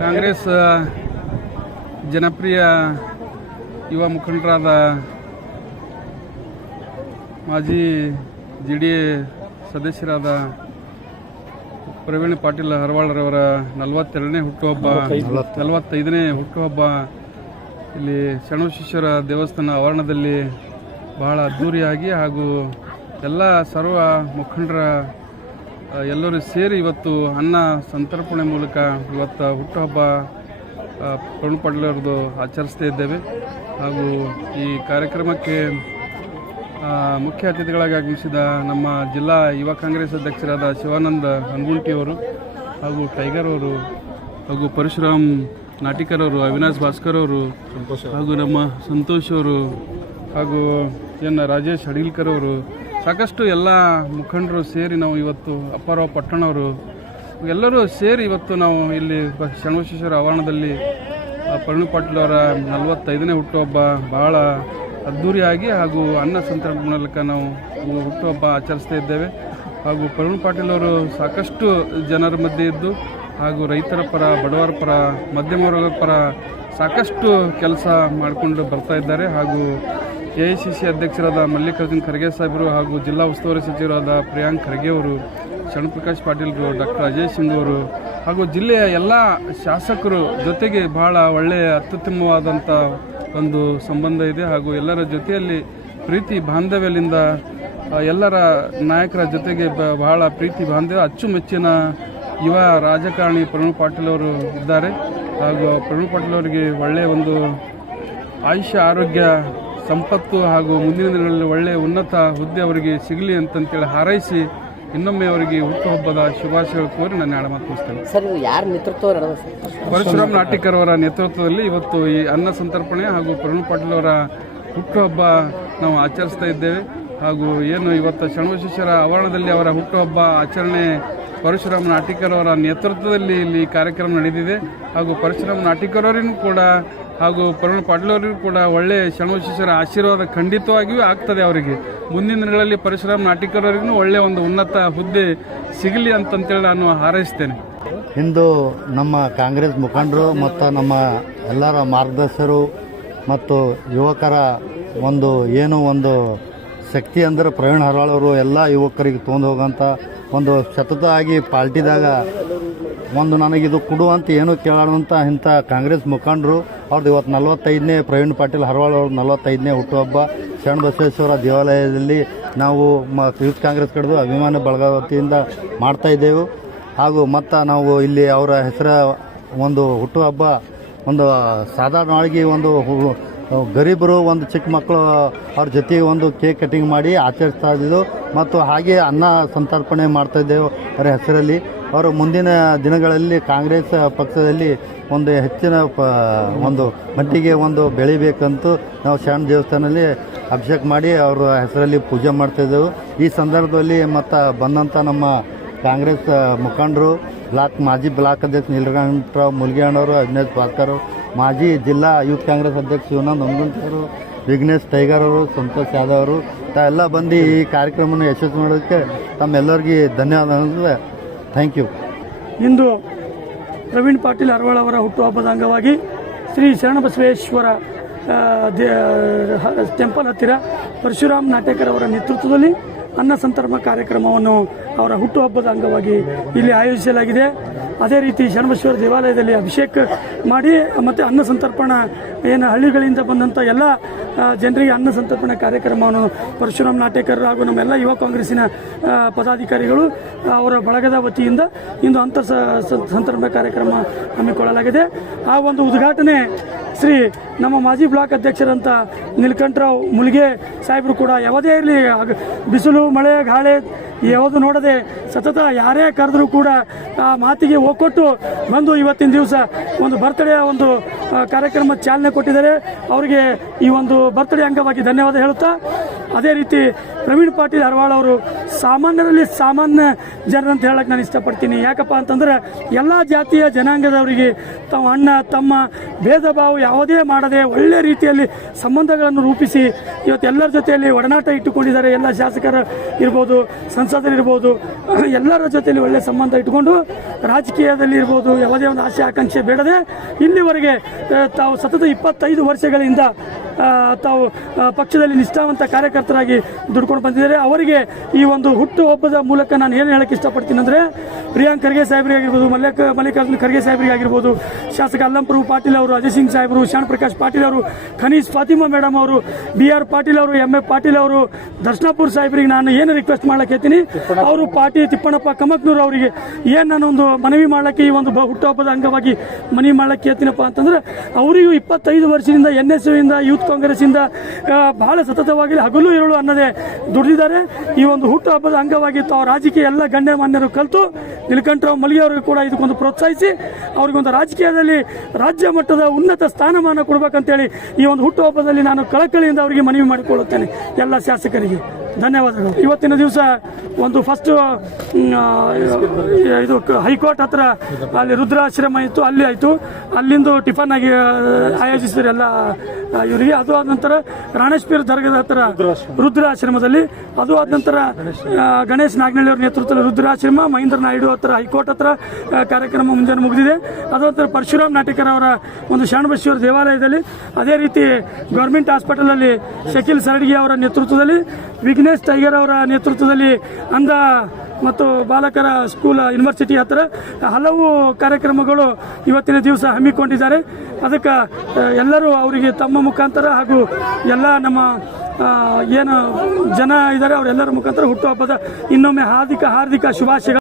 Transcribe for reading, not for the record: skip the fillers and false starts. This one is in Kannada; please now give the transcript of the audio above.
ಕಾಂಗ್ರೆಸ್ ಜನಪ್ರಿಯ ಯುವ ಮುಖಂಡರಾದ ಮಾಜಿ JDA ಸದಸ್ಯರಾದ ಪ್ರವೀಣ್ ಪಾಟೀಲ್ ಹರವಾಳರವರ 42ನೇ ಹುಟ್ಟುಹಬ್ಬ 45ನೇ ಹುಟ್ಟುಹಬ್ಬ ಇಲ್ಲಿ ಶರಣಬಸವೇಶ್ವರ ದೇವಸ್ಥಾನ ಆವರಣದಲ್ಲಿ ಬಹಳ ಅದ್ಧೂರಿಯಾಗಿ ಹಾಗೂ ಎಲ್ಲ ಸರ್ವ ಮುಖಂಡರ ಎಲ್ಲರೂ ಸೇರಿ ಇವತ್ತು ಅನ್ನ ಸಂತರ್ಪಣೆ ಮೂಲಕ ಇವತ್ತು ಹುಟ್ಟುಹಬ್ಬ ಪ್ರವೀಣ್ ಪಾಟೀಲ್ ಅವರದು ಆಚರಿಸ್ತಾ ಇದ್ದೇವೆ. ಹಾಗೂ ಈ ಕಾರ್ಯಕ್ರಮಕ್ಕೆ ಮುಖ್ಯ ಅತಿಥಿಗಳಾಗಿ ಆಗಮಿಸಿದ ನಮ್ಮ ಜಿಲ್ಲಾ ಯುವ ಕಾಂಗ್ರೆಸ್ ಅಧ್ಯಕ್ಷರಾದ ಶಿವಾನಂದ ಹನಗುಂಟಿಯವರು ಹಾಗೂ ಟೈಗರ್ ಅವರು ಹಾಗೂ ಪರಶುರಾಮ್ ನಾಟಿಕರ್ ಅವರು, ಅವಿನಾಶ್ ಭಾಸ್ಕರ್ ಅವರು ಹಾಗೂ ನಮ್ಮ ಸಂತೋಷ್ ಅವರು ಹಾಗೂ ರಾಜೇಶ್ ಅಡಿಲ್ಕರ್ ಅವರು, ಸಾಕಷ್ಟು ಎಲ್ಲ ಮುಖಂಡರು ಸೇರಿ ನಾವು ಇವತ್ತು ಅಪ್ಪಾರಾವ್ ಪಟ್ಟಣವರು ಎಲ್ಲರೂ ಸೇರಿ ಇವತ್ತು ನಾವು ಇಲ್ಲಿ ಶರಣಬಸವೇಶ್ವರ ಆವರಣದಲ್ಲಿ ಪ್ರವೀಣ್ ಪಾಟೀಲ್ ಅವರ 45ನೇ ಹುಟ್ಟುಹಬ್ಬ ಬಹಳ ಅದ್ಧೂರಿಯಾಗಿ ಹಾಗೂ ಅನ್ನ ಸಂತರ್ಪಣೆ ಮೂಲಕ ನಾವು ಹುಟ್ಟುಹಬ್ಬ ಆಚರಿಸ್ತಾ ಇದ್ದೇವೆ. ಹಾಗೂ ಪ್ರವೀಣ್ ಪಾಟೀಲ್ ಅವರು ಸಾಕಷ್ಟು ಜನರ ಮಧ್ಯೆ ಇದ್ದು ಹಾಗೂ ರೈತರ ಪರ, ಬಡವರ ಪರ, ಮಧ್ಯಮ ವರ್ಗದ ಪರ ಸಾಕಷ್ಟು ಕೆಲಸ ಮಾಡಿಕೊಂಡು ಬರ್ತಾ ಇದ್ದಾರೆ. ಹಾಗೂ AICC ಅಧ್ಯಕ್ಷರಾದ ಮಲ್ಲಿಕಾರ್ಜುನ್ ಖರ್ಗೆ ಸಾಹೇಬರು ಹಾಗೂ ಜಿಲ್ಲಾ ಉಸ್ತುವಾರಿ ಸಚಿವರಾದ ಪ್ರಿಯಾಂಕ್ ಖರ್ಗೆ ಅವರು, ಶರಣಪ್ರಕಾಶ್ ಪಾಟೀಲ್ರು, ಡಾಕ್ಟರ್ ಅಜಯ್ ಸಿಂಗ್ ಅವರು ಹಾಗೂ ಜಿಲ್ಲೆಯ ಎಲ್ಲ ಶಾಸಕರು ಜೊತೆಗೆ ಬಹಳ ಒಳ್ಳೆಯ ಅತ್ಯುತ್ತಮವಾದಂಥ ಒಂದು ಸಂಬಂಧ ಇದೆ. ಹಾಗೂ ಎಲ್ಲರ ಜೊತೆಯಲ್ಲಿ ಪ್ರೀತಿ ಬಾಂಧವ್ಯದಿಂದ ಎಲ್ಲರ ನಾಯಕರ ಜೊತೆಗೆ ಬಹಳ ಪ್ರೀತಿ ಬಾಂಧವ್ಯ ಅಚ್ಚುಮೆಚ್ಚಿನ ಯುವ ರಾಜಕಾರಣಿ ಪ್ರವೀಣ್ ಪಾಟೀಲ್ ಅವರು ಇದ್ದಾರೆ. ಹಾಗೂ ಪ್ರವೀಣ್ ಪಾಟೀಲ್ ಅವರಿಗೆ ಒಳ್ಳೆಯ ಒಂದು ಆಯುಷ್ಯ, ಆರೋಗ್ಯ, ಸಂಪತ್ತು ಹಾಗೂ ಮುಂದಿನ ದಿನಗಳಲ್ಲಿ ಒಳ್ಳೆಯ ಉನ್ನತ ಹುದ್ದೆ ಅವರಿಗೆ ಸಿಗಲಿ ಅಂತಂತೇಳಿ ಹಾರೈಸಿ ಇನ್ನೊಮ್ಮೆ ಅವರಿಗೆ ಹುಟ್ಟುಹಬ್ಬದ ಶುಭಾಶಯಗಳು ಕೋರಿ ನನ್ನ ಎರಡು ಮಾತು ಮುಗಿಸ್ತೇನೆ. ಸರ್, ಯಾರ ನೇತೃತ್ವ? ಪರಶುರಾಮ್ ನಾಟಿಕರ್ ಅವರ ನೇತೃತ್ವದಲ್ಲಿ ಇವತ್ತು ಈ ಅನ್ನ ಸಂತರ್ಪಣೆ ಹಾಗೂ ಪ್ರವೀಣ್ ಪಾಟೀಲ್ ಅವರ ಹುಟ್ಟುಹಬ್ಬ ನಾವು ಆಚರಿಸ್ತಾ ಇದ್ದೇವೆ. ಹಾಗೂ ಏನು ಇವತ್ತು ಶರಣಬಸವೇಶ್ವರ ಆವರಣದಲ್ಲಿ ಅವರ ಹುಟ್ಟುಹಬ್ಬ ಆಚರಣೆ ಪರಶುರಾಮ್ ನಾಟಿಕರ್ ಅವರ ನೇತೃತ್ವದಲ್ಲಿ ಇಲ್ಲಿ ಕಾರ್ಯಕ್ರಮ ನಡೆದಿದೆ. ಹಾಗೂ ಪರಶುರಾಮ್ ನಾಟಿಕರ್ ಅವರಿಗೂ ಕೂಡ ಹಾಗೂ ಪ್ರವೀಣ್ ಪಾಟೀಲ್ ಅವರಿಗೂ ಕೂಡ ಒಳ್ಳೆಯ ಶರಣಬಸವೇಶ್ವರ ಆಶೀರ್ವಾದ ಖಂಡಿತವಾಗಿಯೂ ಆಗ್ತದೆ. ಅವರಿಗೆ ಮುಂದಿನ ದಿನಗಳಲ್ಲಿ ಪರಶುರಾಮ್ ನಾಟಿಕರ್ ಅವರಿಗೂ ಒಳ್ಳೆಯ ಒಂದು ಉನ್ನತ ಹುದ್ದೆ ಸಿಗಲಿ ಅಂತಂತೇಳಿ ನಾನು ಹಾರೈಸ್ತೇನೆ. ಇಂದು ನಮ್ಮ ಕಾಂಗ್ರೆಸ್ ಮುಖಂಡರು ಮತ್ತು ನಮ್ಮ ಎಲ್ಲರ ಮಾರ್ಗದರ್ಶಕರು ಮತ್ತು ಯುವಕರ ಒಂದು ಶಕ್ತಿ ಅಂದರೆ ಪ್ರವೀಣ್ ಹರವಾಳ್ ಅವರು ಎಲ್ಲ ಯುವಕರಿಗೆ ತೊಗೊಂಡು ಹೋಗೋಂಥ ಒಂದು ಸತತ ಆಗಿ ಪಾರ್ಟಿದಾಗ ನನಗಿದು ಕೊಡುವಂತ ಏನು ಕೇಳೋಂಥ ಇಂಥ ಕಾಂಗ್ರೆಸ್ ಮುಖಂಡರು ಅವ್ರದ್ದು ಇವತ್ತು 45ನೇ ಪ್ರವೀಣ್ ಪಾಟೀಲ್ ಹರವಾಳ್ ಅವ್ರ 45ನೇ ಹುಟ್ಟುಹಬ್ಬ ಶರಣಬಸವೇಶ್ವರ ದೇವಾಲಯದಲ್ಲಿ ನಾವು ಯೂತ್ ಕಾಂಗ್ರೆಸ್ ಕಡೆದು ಅಭಿಮಾನ ಬಳಗ ವತಿಯಿಂದ ಮಾಡ್ತಾಯಿದ್ದೆವು. ಹಾಗೂ ಮತ್ತು ನಾವು ಇಲ್ಲಿ ಅವರ ಹೆಸರ ಒಂದು ಹುಟ್ಟುಹಬ್ಬ ಒಂದು ಸಾಧಾರಣವಾಗಿ ಒಂದು ಗರೀಬರು, ಒಂದು ಚಿಕ್ಕ ಮಕ್ಕಳು ಅವ್ರ ಜೊತೆಗೆ ಒಂದು ಕೇಕ್ ಕಟಿಂಗ್ ಮಾಡಿ ಆಚರಿಸ್ತಾ ಇದ್ದಿದ್ದು ಮತ್ತು ಹಾಗೆ ಅನ್ನ ಸಂತರ್ಪಣೆ ಮಾಡ್ತಾಯಿದ್ದೆವು ಅವರ ಹೆಸರಲ್ಲಿ. ಅವರು ಮುಂದಿನ ದಿನಗಳಲ್ಲಿ ಕಾಂಗ್ರೆಸ್ ಪಕ್ಷದಲ್ಲಿ ಒಂದು ಹೆಚ್ಚಿನ ಒಂದು ಮಟ್ಟಿಗೆ ಒಂದು ಬೆಳಿಬೇಕಂತೂ ನಾವು ಶರಣ ದೇವಸ್ಥಾನದಲ್ಲಿ ಅಭಿಷೇಕ ಮಾಡಿ ಅವರ ಹೆಸರಲ್ಲಿ ಪೂಜೆ ಮಾಡ್ತಾಯಿದ್ದೆವು. ಈ ಸಂದರ್ಭದಲ್ಲಿ ಮತ್ತು ಬಂದಂಥ ನಮ್ಮ ಕಾಂಗ್ರೆಸ್ ಮುಖಂಡರು, ಮಾಜಿ ಬ್ಲಾಕ್ ಅಧ್ಯಕ್ಷ ನೀಲಕಂಠರಾವ್ ಮುಲ್ಗಿಯಣ್ಣವರು, ಅವಿನಾಶ್ ಭಾಸ್ಕರ್, ಮಾಜಿ ಜಿಲ್ಲಾ ಯೂತ್ ಕಾಂಗ್ರೆಸ್ ಅಧ್ಯಕ್ಷ ಶಿವಾನಂದ ಹನಗುಂಟಿಯವರು, ವಿಘ್ನೇಶ್ ಟೈಗರ್ ಅವರು, ಸಂತೋಷ್ ಯಾದವ್ ಅವರು ಎಲ್ಲ ಬಂದು ಈ ಕಾರ್ಯಕ್ರಮವನ್ನು ಯಶಸ್ವಿ ಮಾಡೋದಕ್ಕೆ ತಮ್ಮೆಲ್ಲರಿಗೆ ಧನ್ಯವಾದ. Thank you. ಇಂದು ಪ್ರವೀಣ್ ಪಾಟೀಲ್ ಹರವಾಳ್ ಅವರ ಹುಟ್ಟುಹಬ್ಬದ ಅಂಗವಾಗಿ ಶ್ರೀ ಶರಣಬಸವೇಶ್ವರ ಟೆಂಪಲ್ ಹತ್ತಿರ ಪರಶುರಾಮ್ ನಾಟೇಕರ್ ಅವರ ನೇತೃತ್ವದಲ್ಲಿ ಅನ್ನ ಸಂತರ್ಪಣಾ ಕಾರ್ಯಕ್ರಮವನ್ನು ಅವರ ಹುಟ್ಟುಹಬ್ಬದ ಅಂಗವಾಗಿ ಇಲ್ಲಿ ಆಯೋಜಿಸಲಾಗಿದೆ. ಅದೇ ರೀತಿ ಶರಣಬಸವೇಶ್ವರ ದೇವಾಲಯದಲ್ಲಿ ಅಭಿಷೇಕ ಮಾಡಿ ಮತ್ತು ಅನ್ನ ಸಂತರ್ಪಣಾ ಏನು ಹಳ್ಳಿಗಳಿಂದ ಬಂದಂಥ ಎಲ್ಲ ಜನರಿಗೆ ಅನ್ನ ಸಂತರ್ಪಣಾ ಕಾರ್ಯಕ್ರಮವನ್ನು ಪರಶುರಾಮ್ ನಾಟೇಕರ್ ಹಾಗೂ ನಮ್ಮೆಲ್ಲ ಯುವ ಕಾಂಗ್ರೆಸ್ಸಿನ ಪದಾಧಿಕಾರಿಗಳು ಅವರ ಬಳಗದ ವತಿಯಿಂದ ಇಂದು ಅಂತರ್ ಸಂತರ್ಪಣಾ ಕಾರ್ಯಕ್ರಮ ಹಮ್ಮಿಕೊಳ್ಳಲಾಗಿದೆ. ಆ ಒಂದು ಉದ್ಘಾಟನೆ ಶ್ರೀ ನಮ್ಮ ಮಾಜಿ ಬ್ಲಾಕ್ ಅಧ್ಯಕ್ಷರಂತ ನೀಲಕಂಠರಾವ್ ಮುಲ್ಗೆ ಸಾಹೇಬರು ಕೂಡ ಯಾವುದೇ ಇರಲಿ ಬಿಸಿಲು, ಮಳೆ, ಗಾಳಿ ಯಾವುದು ನೋಡದೆ ಸತತ ಯಾರೇ ಕರೆದರೂ ಕೂಡ ಆ ಮಾತಿಗೆ ಒಕ್ಕೊಟ್ಟು ಬಂದು ಇವತ್ತಿನ ದಿವಸ ಒಂದು ಬರ್ತ್ಡೇ ಒಂದು ಕಾರ್ಯಕ್ರಮ ಚಾಲನೆ ಕೊಟ್ಟಿದ್ದಾರೆ. ಅವರಿಗೆ ಈ ಒಂದು ಬರ್ತ್ಡೇ ಅಂಗವಾಗಿ ಧನ್ಯವಾದ ಹೇಳುತ್ತಾ ಅದೇ ರೀತಿ ಪ್ರವೀಣ್ ಪಾಟೀಲ್ ಹರವಾಳ್ ಅವರು ಸಾಮಾನ್ಯರಲ್ಲಿ ಸಾಮಾನ್ಯ ಜನರಂತ ಹೇಳಕ್ಕೆ ನಾನು ಇಷ್ಟಪಡ್ತೀನಿ. ಯಾಕಪ್ಪ ಅಂತಂದ್ರೆ ಎಲ್ಲ ಜಾತಿಯ ಜನಾಂಗದವರಿಗೆ ತಾವು ಅಣ್ಣ ತಮ್ಮ ಭೇದ ಭಾವ ಯಾವುದೇ ಮಾಡದೆ ಒಳ್ಳೆ ರೀತಿಯಲ್ಲಿ ಸಂಬಂಧಗಳನ್ನು ರೂಪಿಸಿ ಇವತ್ತು ಎಲ್ಲರ ಜೊತೆಯಲ್ಲಿ ಒಡನಾಟ ಇಟ್ಟುಕೊಂಡಿದ್ದಾರೆ. ಎಲ್ಲ ಶಾಸಕರು ಇರ್ಬೋದು, ಸಂಸದರಿರ್ಬೋದು, ಎಲ್ಲರ ಜೊತೆಯಲ್ಲಿ ಒಳ್ಳೆ ಸಂಬಂಧ ಇಟ್ಟುಕೊಂಡು ರಾಜಕೀಯದಲ್ಲಿ ಇರ್ಬೋದು ಯಾವುದೇ ಒಂದು ಆಸೆ ಆಕಾಂಕ್ಷೆ ಬೇಡದೆ ಇಲ್ಲಿವರೆಗೆ ತಾವು ಸತತ 25 ವರ್ಷಗಳಿಂದ ತಾವು ಪಕ್ಷದಲ್ಲಿ ನಿಷ್ಠಾವಂತ ಕಾರ್ಯಕರ್ತರಾಗಿ ದುಡ್ಕೊಂಡು ಬಂದಿದ್ದಾರೆ. ಅವರಿಗೆ ಈ ಒಂದು ಹುಟ್ಟುಹಬ್ಬದ ಮೂಲಕ ನಾನು ಏನು ಹೇಳಕ್ಕೆ ಇಷ್ಟಪಡ್ತೀನಿ ಅಂದರೆ, ಪ್ರಿಯಾಂಕ್ ಖರ್ಗೆ ಸಾಹೇಬ್ರಿಗೆ ಆಗಿರ್ಬೋದು, ಮಲ್ಲಿಕಾರ್ಜುನ ಖರ್ಗೆ ಸಾಹೇಬ್ರಿಗೆ ಆಗಿರ್ಬೋದು, ಶಾಸಕ ಅಲ್ಲಂಪ್ರಭು ಪಾಟೀಲ್ ಅವರು, ಅಜಯ್ ಸಿಂಗ್ ಸಾಹೇಬರು, ಶಾಣ್ ಪ್ರಕಾಶ್ ಪಾಟೀಲ್ ಅವರು, ಖನೀಸ್ ಫಾತಿಮಾ ಮೇಡಮ್ ಅವರು, BR ಪಾಟೀಲ್ ಅವರು, MA ಪಾಟೀಲ್ ಅವರು, ದರ್ಶನಾಪುರ್ ಸಾಹೇಬ್ರಿಗೆ ನಾನು ಏನು ರಿಕ್ವೆಸ್ಟ್ ಮಾಡ್ಲಿಕ್ಕೆ ಹೇಳ್ತೀನಿ, ಅವರು ತಿಪ್ಪಣ್ಣಪ್ಪ ಕಮಕ್ನೂರ್ ಅವರಿಗೆ ಏನು ನಾನೊಂದು ಮನವಿ ಮಾಡ್ಲಿಕ್ಕೆ ಈ ಒಂದು ಹುಟ್ಟುಹಬ್ಬದ ಅಂಗವಾಗಿ ಮನವಿ ಮಾಡ್ಲಿಕ್ಕೆ ಹೇಳ್ತೀನಪ್ಪ ಅಂತಂದ್ರೆ, ಅವರಿಗೂ 25 ವರ್ಷದಿಂದ NSU ಇಂದ ಯೂತ್ ಕಾಂಗ್ರೆಸ್ ಇಂದ ಬಹಳ ಸತತವಾಗಿ ಹಗಲು ಇರುಳು ಅನ್ನದೇ ದುಡಿದಿದ್ದಾರೆ. ಈ ಒಂದು ಹುಟ್ಟುಹಬ್ಬದ ಅಂಗವಾಗಿ ತಾವು ರಾಜಕೀಯ ಎಲ್ಲ ಗಣ್ಯಮಾನ್ಯರು ಕಲಿತು ನೀಲಕಂಠರಾವ್ ಮಲ್ಗೆ ಅವರಿಗೆ ಕೂಡ ಇದಕ್ಕೊಂದು ಪ್ರೋತ್ಸಾಹಿಸಿ ಅವರಿಗೊಂದು ರಾಜಕೀಯದಲ್ಲಿ ರಾಜ್ಯ ಮಟ್ಟದ ಉನ್ನತ ಸ್ಥಾನಮಾನ ಕೊಡಬೇಕಂತೇಳಿ ಈ ಒಂದು ಹುಟ್ಟುಹಬ್ಬದಲ್ಲಿ ನಾನು ಕಳಕಳಿಯಿಂದ ಅವರಿಗೆ ಮನವಿ ಮಾಡಿಕೊಳ್ಳುತ್ತೇನೆ, ಎಲ್ಲ ಶಾಸಕರಿಗೆ. ಧನ್ಯವಾದಗಳು. ಇವತ್ತಿನ ದಿವಸ ಒಂದು ಫಸ್ಟ್ ಇದು ಹೈಕೋರ್ಟ್ ಹತ್ರ ಅಲ್ಲಿ ರುದ್ರಾಶ್ರಮ ಇತ್ತು, ಅಲ್ಲಿ ಆಯಿತು. ಅಲ್ಲಿಂದ ಟಿಫನ್ ಆಗಿ ಆಯೋಜಿಸಿದ್ರು ಎಲ್ಲ ಇವರಿಗೆ. ಅದು ಆದ ನಂತರ ರಾಣೇಶ್ವರ ದರ್ಗದ ಹತ್ರ ರುದ್ರಾಶ್ರಮದಲ್ಲಿ, ಅದು ಆದ ನಂತರ ಗಣೇಶ್ ನಾಗನಹಳ್ಳಿ ಅವರ ನೇತೃತ್ವದಲ್ಲಿ ರುದ್ರಾಶ್ರಮ, ಮಹೇಂದ್ರ ನಾಯ್ಡು ಹತ್ರ ಹೈಕೋರ್ಟ್ ಹತ್ರ ಕಾರ್ಯಕ್ರಮ ಮುಂಜಾನೆ ಮುಗಿದಿದೆ. ಅದು ನಂತರ ಪರಶುರಾಮ್ ನಾಟೇಕರ್ ಅವರ ಒಂದು ಶರಣಬಸವೇಶ್ವರ ದೇವಾಲಯದಲ್ಲಿ, ಅದೇ ರೀತಿ ಗೌರ್ಮೆಂಟ್ ಹಾಸ್ಪಿಟಲಲ್ಲಿ ಶಕೀಲ್ ಸರಡ್ಗಿ ಅವರ ನೇತೃತ್ವದಲ್ಲಿ, ವಿಘ್ನೇಶ್ ಟೈಗರ್ ಅವರ ನೇತೃತ್ವದಲ್ಲಿ ಅಂಧ ಮತ್ತು ಬಾಲಕರ ಸ್ಕೂಲ್ ಯೂನಿವರ್ಸಿಟಿ ಹತ್ತಿರ ಹಲವು ಕಾರ್ಯಕ್ರಮಗಳು ಇವತ್ತಿನ ದಿವಸ ಹಮ್ಮಿಕೊಂಡಿದ್ದಾರೆ. ಅದಕ್ಕೆ ಎಲ್ಲರೂ ಅವರಿಗೆ ತಮ್ಮ ಮುಖಾಂತರ ಹಾಗೂ ಎಲ್ಲ ನಮ್ಮ ಏನು ಜನ ಇದ್ದಾರೆ ಅವರೆಲ್ಲರ ಮುಖಾಂತರ ಹುಟ್ಟುಹಬ್ಬದ ಇನ್ನೊಮ್ಮೆ ಹಾರ್ದಿಕ ಶುಭಾಶಯಗಳು.